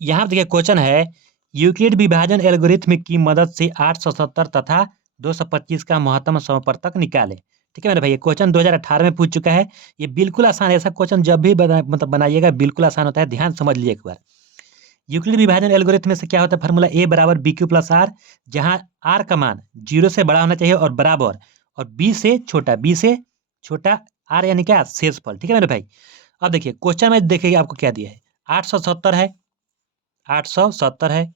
यहाँ देखिए क्वेश्चन है, यूक्लिड विभाजन एल्गोरिथ्म की मदद से 870 तथा 225 का महत्तम समवर्तक निकाले। ठीक है मेरे भाई, ये क्वेश्चन 2018 में पूछ चुका है। ये बिल्कुल आसान है, ऐसा क्वेश्चन जब भी बनाइएगा बिल्कुल आसान होता है, ध्यान समझ लीजिए एक बार। यूक्लिड विभाजन एल्गोरिथ्म में से क्या होता है फॉर्मूला, ए बराबर बी क्यू प्लस आर, जहाँ आर का मान 0 से बड़ा होना चाहिए और बराबर, और बी से छोटा आर यानी क्या, शेषफल। ठीक है मेरे भाई। अब देखिए क्वेश्चन में देखिए आपको क्या दिया है, 870 है, 870 है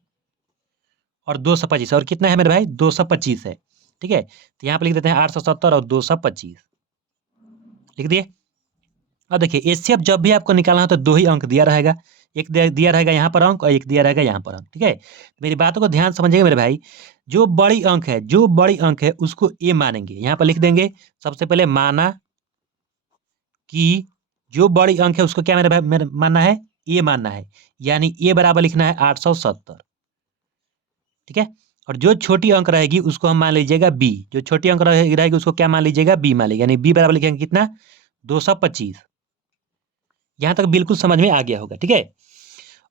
और 225, और कितना है मेरे भाई, 225 है। ठीक है, तो यहाँ पे लिख देते हैं 870 और 225 लिख दिए। अब देखिए एचसीएफ जब भी आपको निकालना हो तो दो ही अंक दिया रहेगा, एक दिया रहेगा यहाँ पर अंक और एक दिया रहेगा यहाँ पर अंक। ठीक है, मेरी बातों को ध्यान समझिएगा मेरे भाई। जो बड़ी अंक है उसको ए मानेंगे, यहाँ पर लिख देंगे। सबसे पहले माना कि जो बड़ी अंक है उसको क्या मेरे भाई मेरे मानना है, ए मानना है, यानी ए बराबर लिखना है 870। ठीक है, और जो छोटी अंक रहेगी उसको हम मान लीजिएगा बी, जो छोटी अंक रहेगी उसको क्या मान लीजिएगा, बी मान लीजिएगा, यानी बी बराबर लिखेंगे कितना, 225। यहां तक बिल्कुल समझ में आ गया होगा। ठीक है,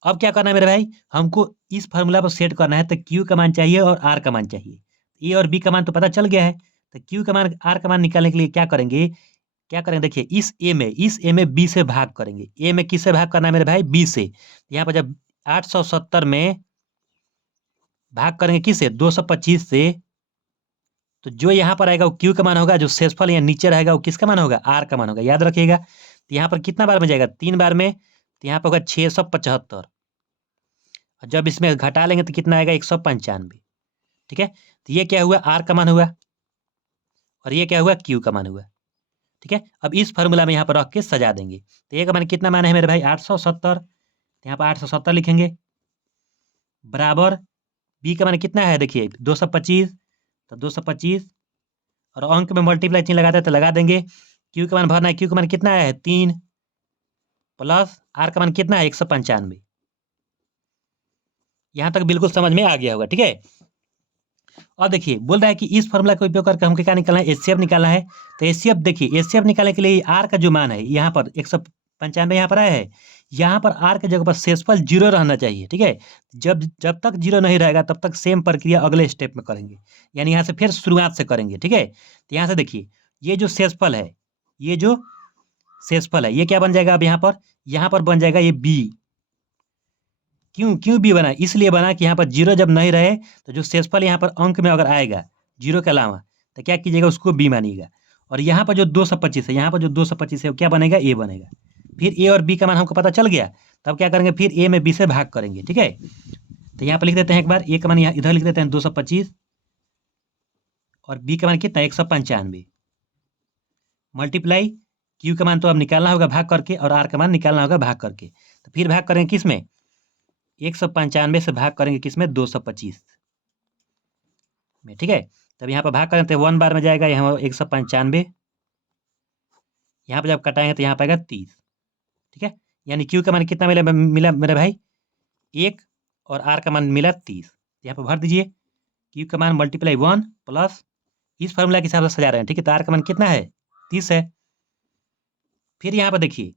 अब क्या करना है मेरे भाई, हमको इस फार्मूला पर सेट करना है, तो क्यू का मान चाहिए और आर का मान चाहिए। ए और बी का मान तो पता चल गया है, तो क्यू का मान आर का मान निकालने के लिए क्या करेंगे देखिए, इस ए में बी से भाग करेंगे। ए में किससे भाग करना है मेरे भाई, बी से। यहाँ पर जब 870 में भाग करेंगे किससे, 225 से, तो जो यहाँ पर आएगा वो क्यू का मान होगा, जो शेषफल यहाँ नीचे रहेगा वो किसका मान होगा, आर का मान होगा, याद रखिएगा। तो यहाँ पर कितना बार में जाएगा, 3 बार में, तो यहाँ पर होगा 675, और जब इसमें घटा लेंगे तो कितना आएगा, 195। ठीक है, तो ये क्या हुआ, आर का मान हुआ, और ये क्या हुआ, क्यू का मान हुआ। ठीक है, अब इस फॉर्मूला में यहाँ पर रख के सजा देंगे। तो ए का मान कितना मान है मेरे भाई, 870, तो यहाँ पर 870 लिखेंगे, बराबर बी का मान कितना है देखिए 225, तो 225, और अंक में मल्टीप्लाई चिन्ह लगाते हैं तो लगा देंगे। क्यू का मान भरना है, क्यू का मान कितना है 3, प्लस आर का मान कितना है 195। यहां तक बिल्कुल समझ में आ गया होगा। ठीक है, और देखिए बोल रहा है कि इस फॉर्मूला का उपयोग करके हमको क्या निकालना है, एचसीएफ निकालना है। तो एचसीएफ देखिए, एचसीएफ निकालने के लिए आर का जो मान है यहाँ पर 195 यहाँ पर आया है, यहाँ पर आर के जगह पर शेषफल 0 रहना चाहिए। ठीक है, जब जब तक 0 नहीं रहेगा तब तक सेम प्रक्रिया अगले स्टेप में करेंगे, यानी यहाँ से फिर शुरुआत से करेंगे। ठीक है, तो यहाँ से देखिए ये जो शेषफल है, ये क्या बन जाएगा, अब यहाँ पर बन जाएगा ये बी। क्यों क्यों बी बना, इसलिए बना कि यहाँ पर 0 जब नहीं रहे तो जो शेषफल यहाँ पर अंक में अगर आएगा 0 के अलावा, तो क्या कीजिएगा, उसको बी मानिएगा। और यहाँ पर जो 225 है, वो क्या बनेगा, ए बनेगा। फिर ए और बी का मान हमको पता चल गया, तब क्या करेंगे, फिर ए में बी से भाग करेंगे। ठीक है, तो यहाँ पर लिख देते हैं एक बार, ए का मान यहाँ इधर लिख देते हैं 225, और बी का मान कितना 195, मल्टीप्लाई क्यू का मान तो अब निकालना होगा भाग करके, और आर का मान निकालना होगा भाग करके। तो फिर भाग करेंगे किस में, 195 से भाग करेंगे किसमें, 225 में। ठीक है, तब यहाँ पर भाग करें तो 1 बार में जाएगा, यहाँ 195, यहाँ पर जब कटाएंगे तो यहाँ पाएगा 30। ठीक है, यानी क्यू का मान कितना मिला मेरे भाई, 1, और आर का मान मिला 30। यहाँ पर भर दीजिए, क्यू का मान मल्टीप्लाई 1 प्लस, इस फॉर्मूला के हिसाब से सजा रहे हैं। ठीक है, तो आर का मान कितना है 30 है। फिर यहाँ पर देखिए,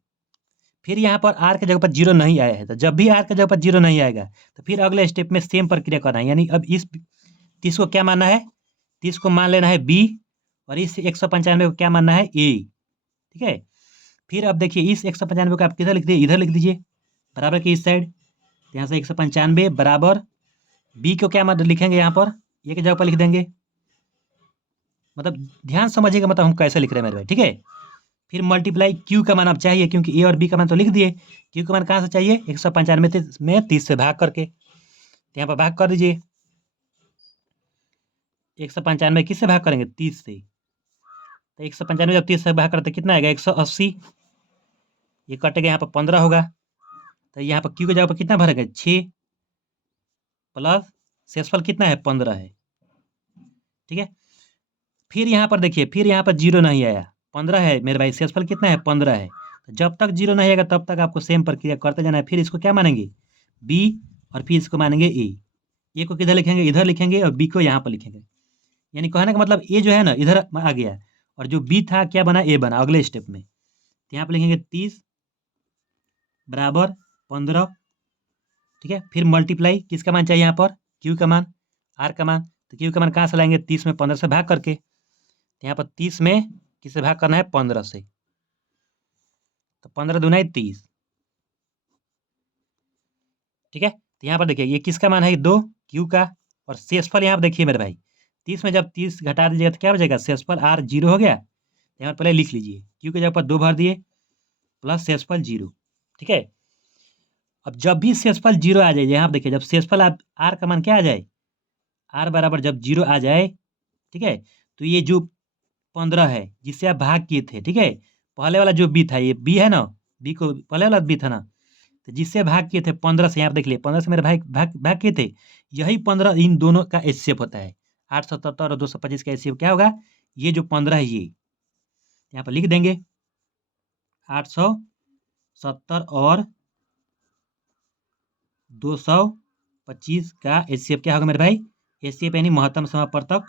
फिर यहाँ पर आर के जगह पर 0 नहीं आया है, तो जब भी आर के जगह पर 0 नहीं आएगा तो फिर अगले स्टेप में सेम प्रक्रिया करना है, यानी अब इस 30 को क्या मानना है, 30 को मान लेना है बी, और इस 195 को क्या मानना है, ए। ठीक है, फिर अब देखिए इस 195 को आप किधर लिख दिए, इधर लिख दीजिए, बराबर की इस साइड। यहाँ से 195 बराबर बी को क्या मान लिखेंगे, यहाँ पर ए की जगह पर लिख देंगे। मतलब ध्यान समझिएगा, मतलब हम कैसे लिख रहे हैं मेरे भाई। ठीक है, फिर मल्टीप्लाई क्यू का मान अब चाहिए, क्योंकि ए और बी का मान तो लिख दिए, क्यू का मान कहाँ से चाहिए, 195 में 30 से भाग करके, तो यहाँ पर भाग कर दीजिए। 195 किससे भाग करेंगे, 30 से, तो 195 जब 30 से भाग करते कितना आएगा, 180, ये कटेगा, यहाँ पर 15 होगा, तो यहाँ पर क्यू की जगह पर कितना भरेंगे, 6, प्लस शेषफल कितना है, 15 है। ठीक है, फिर यहाँ पर देखिए, फिर यहाँ पर 0 नहीं आया, 15 है मेरे भाई, शेषफल कितना है, 15 है। तो जब तक 0 नहीं आएगा तब तक आपको सेम प्रक्रिया करते जाना है। फिर इसको क्या मानेंगे, बी, और फिर इसको मानेंगे ए को किधर लिखेंगे, इधर लिखेंगे, और बी को यहाँ पर लिखेंगे। यानी कहने का मतलब ए जो है ना इधर आ गया, और जो बी था क्या बना, ए बना अगले स्टेप में। तो यहाँ पर लिखेंगे 30 बराबर 15, ठीक है। फिर मल्टीप्लाई किसका मान चाहिए यहाँ पर, क्यू का मान, आर का मान। तो क्यू का मान कहाँ से लाएंगे, 30 में 15 से भाग करके। तो यहाँ पर 30 में किससे भाग करना है, 15 से। तो 15 दूना 30, ठीक है। तो यहाँ पर देखिए ये किसका मान है, 2 क्यू का। और शेषफल यहाँ पर देखिए मेरे भाई, 30 में जब 30 घटा दीजिएगा तो क्या बचेगा, शेषफल आर 0 हो गया। यहाँ पर पहले लिख लीजिए, क्यू के जगह पर 2 भर दिए प्लस शेषफल 0, ठीक है। अब जब भी शेषफल 0 आ जाए, यहाँ पर देखिए जब शेषफल आप आर का मान क्या आ जाए, आर बराबर जब 0 आ जाए, ठीक है, तो ये जो 15 है जिससे आप भाग किए थे, ठीक है, पहले वाला जो बी था, ये बी है ना, बी को पहले वाला बी था ना, तो जिससे भाग किए थे 15 से, यहाँ पे देख लिए 15 से मेरे भाई भाग भाग किए थे, यही 15 इन दोनों का एचसीएफ होता है। 877 और 225 का एचसीएफ क्या होगा, ये जो 15 है ये यहाँ पर लिख देंगे, 870 और 225 का एचसीएफ क्या होगा मेरे भाई, एचसीएफ यानी महत्तम समापवर्तक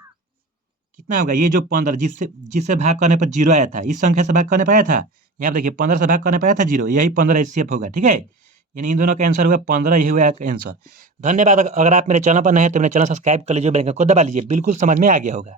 कितना होगा, ये जो 15 जिससे जिससे भाग करने पर 0 आया था, इस संख्या से भाग करने पर आया था, यहाँ पे देखिए 15 से भाग करने पर आया था 0, यही 15 एचसीएफ होगा, ठीक है। यानी इन दोनों का आंसर हुआ 15, यही हुआ आंसर। धन्यवाद। अगर आप मेरे चैनल पर नए हैं तो मेरे चैनल सब्सक्राइब कर लीजिए, बेल आइकन को दबा लीजिए, बिल्कुल समझ में आ गया होगा।